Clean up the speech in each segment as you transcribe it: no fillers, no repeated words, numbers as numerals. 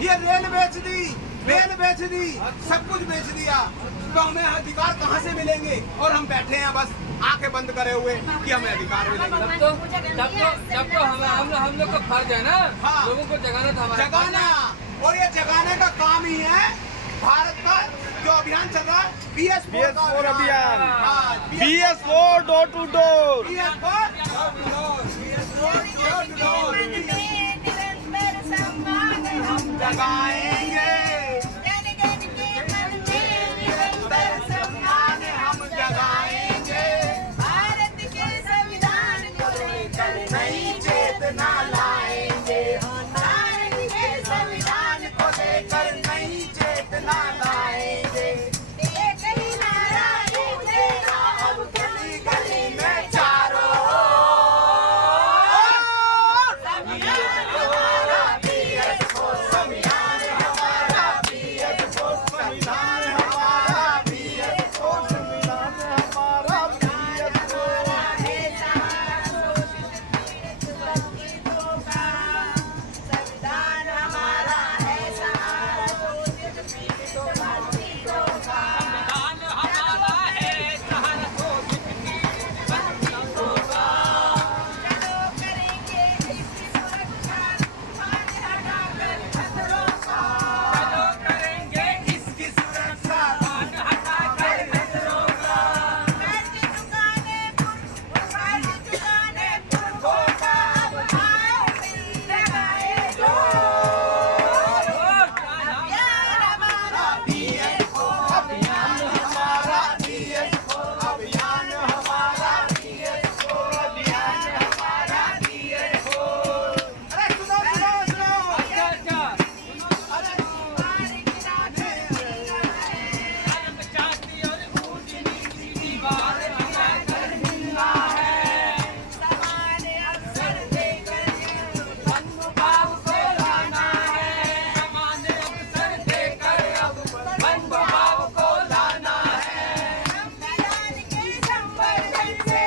ये रेल बेच दी, बेल बेच दी, सब कुछ बेच दिया, तो हमें अधिकार कहाँ से मिलेंगे? और हम बैठे हैं बस आंखें बंद करे हुए कि हमें अधिकार मिलेंगे। तब तो हम लोग का फर्ज है ना, हाँ। लोगों को जगाना था, हमारा जगाना, और ये जगाने का काम ही है भारत का जो अभियान चल रहा है BS4 अभियान, हाँ, BS4 door to door. BS4 हम जगाएंगे, हम जगाएंगे, भारत के संविधान को लेकर नई चेतना लाएंगे, भारत के संविधान को लेकर नई चेतना लाएंगे। एक ही नारा गूंजेगा अब गली गली में चारों संविधान हमारा BS4 संविधान हमारा, BS4 संविधान हमारा, BS4 संविधान हमारा, है सहारा शोषित पीड़ित वंचितों का। संविधान हमारा है सहारा शोषित पीड़ित वंचितों का। चलो करेंगे इसकी सुरक्षा, मान हटाकर खतरों का। चलो करेंगे इसकी सुरक्षा, हटाकर खतरों का। बैठी दुकानें पुरखों का अब आओ मिल लगाए जोर। अभियान हमारा BS4 अभियान हमारा, BS4 अभियान हमारा, BS4 अभियान हमारा, BS4। अरे सुनो सुनो सुनो, क्या क्या अरे हमारे गिराने समान अवसर देकर भाव को लाना है, समान अवसर देकर अब बंद भाव को लाना है। संविधान के संवर्धन से,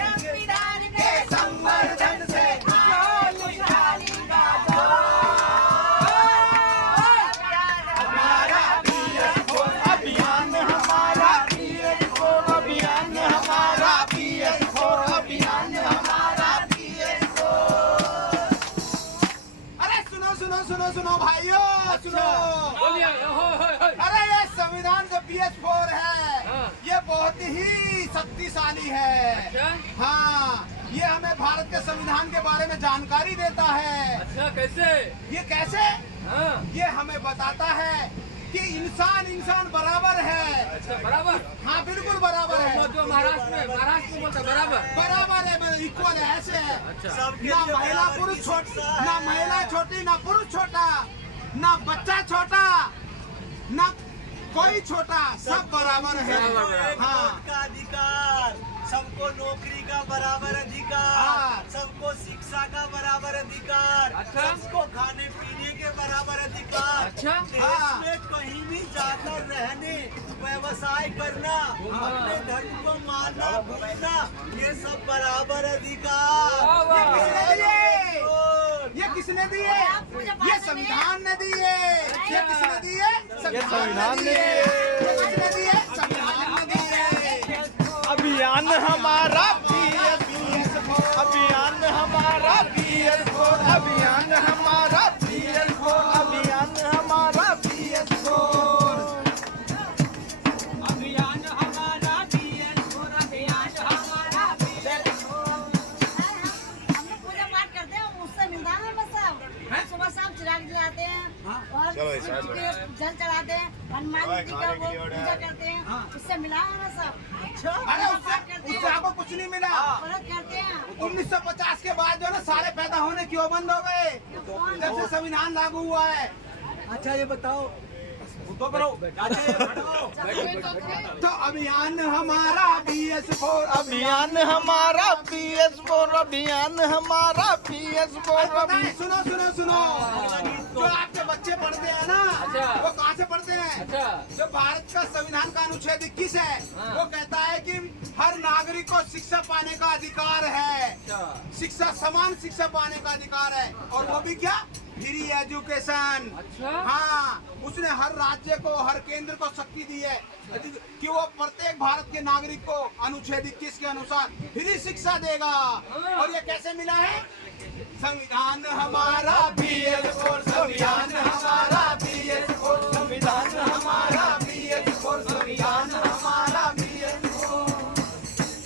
संविधान के संवर्धन से खुशहाली का दौर। हमारा BS4 अभियान हमारा, BS4 अभियान हमारा, BS4 अभियान हमारा, BS4। अरे सुनो सुनो सुनो सुनो भाइयों, सुनो, बोलिए, हो। अरे ये संविधान जो BS4 है, हाँ। ये बहुत ही शक्तिशाली है। अच्छा हाँ, ये हमें भारत के संविधान के बारे में जानकारी देता है। अच्छा, कैसे? ये कैसे? हाँ, ये हमें बताता है कि इंसान इंसान बराबर है। अच्छा, बराबर। हाँ बिल्कुल बराबर है, जो महाराष्ट्र में बोलता बराबर। बराबर है, इक्वल है, ऐसे है। अच्छा, ना महिला पुरुष छोटी, ना महिला छोटी, ना पुरुष छोटा, ना बच्चा छोटा, ना कोई छोटा, सब बराबर है। हाँ का अधिकार, सबको नौकरी का बराबर अधिकार, हाँ। सबको शिक्षा का बराबर अधिकार, अच्छा। सबको खाने पीने के बराबर अधिकार, अच्छा। देश हाँ। में कहीं भी जाकर रहने, व्यवसाय करना, अपने धर्म को मानना भूलना, ये सब बराबर अधिकार। वाह, वाह। ये किसने दिए? ये किसने दिए? ये संविधान ने दिए। ये किसने दिए? संविधान ने दिए। ये किसने दिए? संविधान ने दिए। अभियान हमारा BS4 अभियान हमारा, BS4 अभियान हमारा, BS4 अभियान हमारा, BS4। अभियान हमारा BS4 अभियान हमारा हम लोग पूजा पाठ करते हैं, उससे मिलता है हमें सब। सुबह शाम चिराग जलाते हैं और शिव के जल चढ़ाते हैं, हनुमान जी का वो पूजा करते हैं, उससे मिला है हमें सब। अरे उससे आपको कुछ नहीं मिला। व्रत करते हैं। 1950 के बाद जो है ना सारे पैदा होने क्यों बंद हो गए? जब से संविधान लागू हुआ है। अच्छा ये बताओ, तो करो। तो अभियान हमारा BS4 अभियान हमारा BS4 अभियान हमारा, BS4 अभियान। सुनो सुनो सुनो, जो आपके बच्चे पढ़ते हैं ना, अच्छा। वो कहाँ से पढ़ते हैं? अच्छा, जो भारत का संविधान का अनुच्छेद 21 है, हाँ। वो कहता है कि हर नागरिक को शिक्षा पाने का अधिकार है। अच्छा, शिक्षा, समान शिक्षा पाने का अधिकार है। और वो भी क्या? Free education. अच्छा। हाँ, उसने हर राज्य को, हर केंद्र को शक्ति दी है कि वो प्रत्येक भारत के नागरिक को अनुच्छेद 21 के अनुसार फ्री शिक्षा देगा। और ये कैसे मिला है? संविधान हमारा BS4, संविधान हमारा BS4, संविधान हमारा BS4, संविधान हमारा BS4।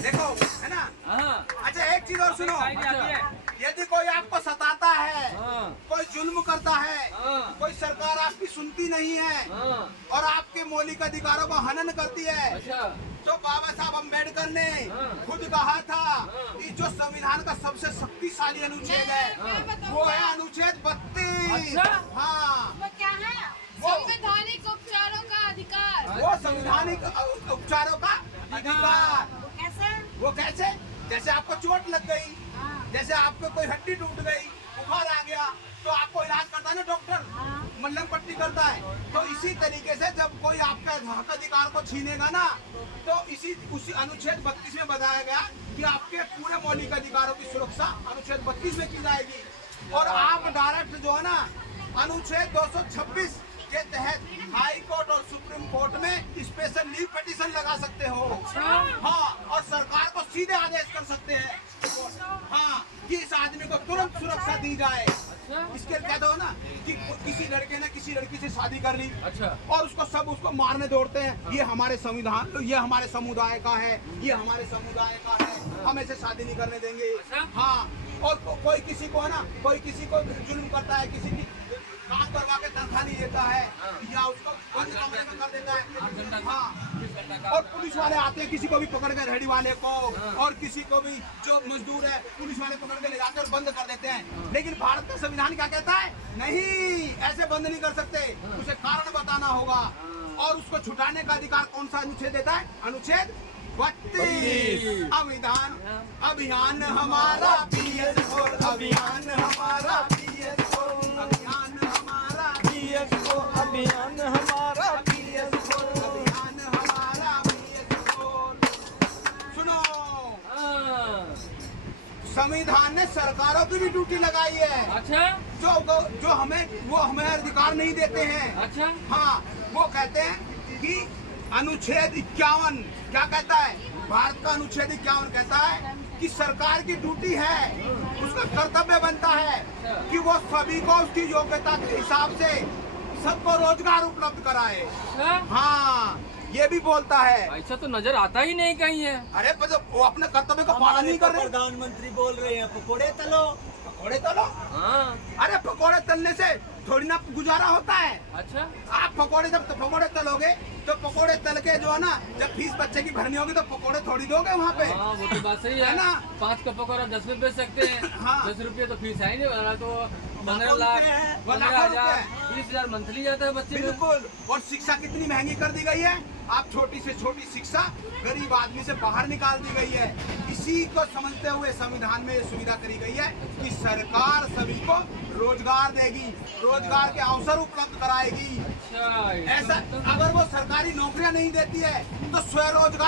देखो, है ना? हाँ। अच्छा, एक चीज और सुनो। अच्छा। यदि कोई आपको सताता है, हाँ। कोई जुल्म करता है, हाँ। कोई सरकार आपकी सुनती नहीं है हाँ। और आपके मौलिक अधिकारों को हनन करती है, अच्छा। तो बाबा साहब अम्बेडकर ने हाँ। खुद कहा था कि जो संविधान का सबसे शक्तिशाली अनुच्छेद है वो है अनुच्छेद 32। अच्छा। हाँ, वो क्या है? संवैधानिक उपचारों का अधिकार। वो संविधानिक उपचारों का अधिकार। वो कैसे? वो कैसे? जैसे आपको चोट लग गई, हाँ। जैसे आपको कोई हड्डी टूट गई, बुखार आ गया, तो आपको इलाज करता है ना डॉक्टर, हाँ। मल्लम पट्टी करता है। तो इसी तरीके से जब कोई आपका हक अधिकार को छीनेगा ना, तो उसी अनुच्छेद 32 में बताया गया कि आपके पूरे मौलिक अधिकारों की सुरक्षा अनुच्छेद 32 में की जाएगी। और आप डायरेक्ट जो है ना अनुच्छेद 226 के तहत हाई कोर्ट और सुप्रीम कोर्ट में स्पेशल लीव पिटीशन लगा सकते हो। हाँ, और सरकार को सीधे आदेश कर सकते हैं, हाँ, कि इस आदमी को तुरंत सुरक्षा दी जाए। इसके कहते हो ना कि किसी लड़के ने किसी लड़की से शादी कर ली, अच्छा। और उसको मारने दौड़ते हैं, ये हमारे संविधान, ये हमारे समुदाय का है, ये हमारे समुदाय का है, हम ऐसे शादी नहीं करने देंगे। हाँ, और कोई किसी को है ना, कोई किसी को जुल्म करता है, किसी की काम करवा के तनख्वाह नहीं देता है, या उसको बंद कमरे में कर देता है। हाँ, और पुलिस वाले आते हैं, किसी को भी पकड़ के, रेहड़ी वाले को और किसी को भी जो मजदूर है, पुलिस वाले पकड़ के ले जाते हैं और बंद कर देते हैं। लेकिन भारत का संविधान क्या कहता है? नहीं, ऐसे बंद नहीं कर सकते, उसे कारण बताना होगा। और उसको छुटाने का अधिकार कौन सा अनुच्छेद देता है? अनुच्छेद 32। अभियान हमारा BS4, अभियान हमारा BS4, अभियान हमारा BS4, अभियान हमारा BS4, अभियान हमारा BS4। सुनो, हाँ। संविधान ने सरकारों की भी ड्यूटी लगाई है, अच्छा। जो हमें अधिकार नहीं देते हैं। अच्छा। हाँ, वो कहते हैं कि अनुच्छेद 51 क्या कहता है? भारत का अनुच्छेद 51 कहता है कि सरकार की ड्यूटी है, उसका कर्तव्य बनता है कि वो सभी को उसकी योग्यता के हिसाब से सबको रोजगार उपलब्ध कराए। अच्छा। हाँ, ये भी बोलता है। ऐसा तो नजर आता ही नहीं कहीं है। अरे पर वो अपने कर्तव्य को पालन नहीं कर रहे। प्रधानमंत्री बोल रहे हैं पकोड़े तलो। पकौड़े तलो। हाँ। अरे पकौड़े तलने से थोड़ी ना गुजारा होता है। अच्छा। आप पकौड़े जब पकौड़े तलोगे तो पकौड़े तल के जो है ना, जब फीस बच्चे की भरनी होगी तो पकौड़े थोड़ी दोगे वहाँ पे। हाँ, वो तो बात सही है है ना? 5 का पकौड़ा 10 में बेच सकते हैं। हाँ। 10 रुपये तो फीस है ही नहीं, वरना तो 15 लाखों लाख, रुपए है। 15,000, 20,000 मंथली जाता है बच्चे में। बिल्कुल। और शिक्षा कितनी महंगी कर दी गई है? आप छोटी से छोटी शिक्षा गरीब आदमी से बाहर निकाल दी गई है। इसी को समझते हुए संविधान में ये सुविधा करी गई है कि सरकार सभी को रोजगार देगी, रोजगार के अवसर उपलब्ध कराएगी। अच्छा। ऐसा अगर वो सरकारी नौकरियां नहीं देती है तो स्वरोजगार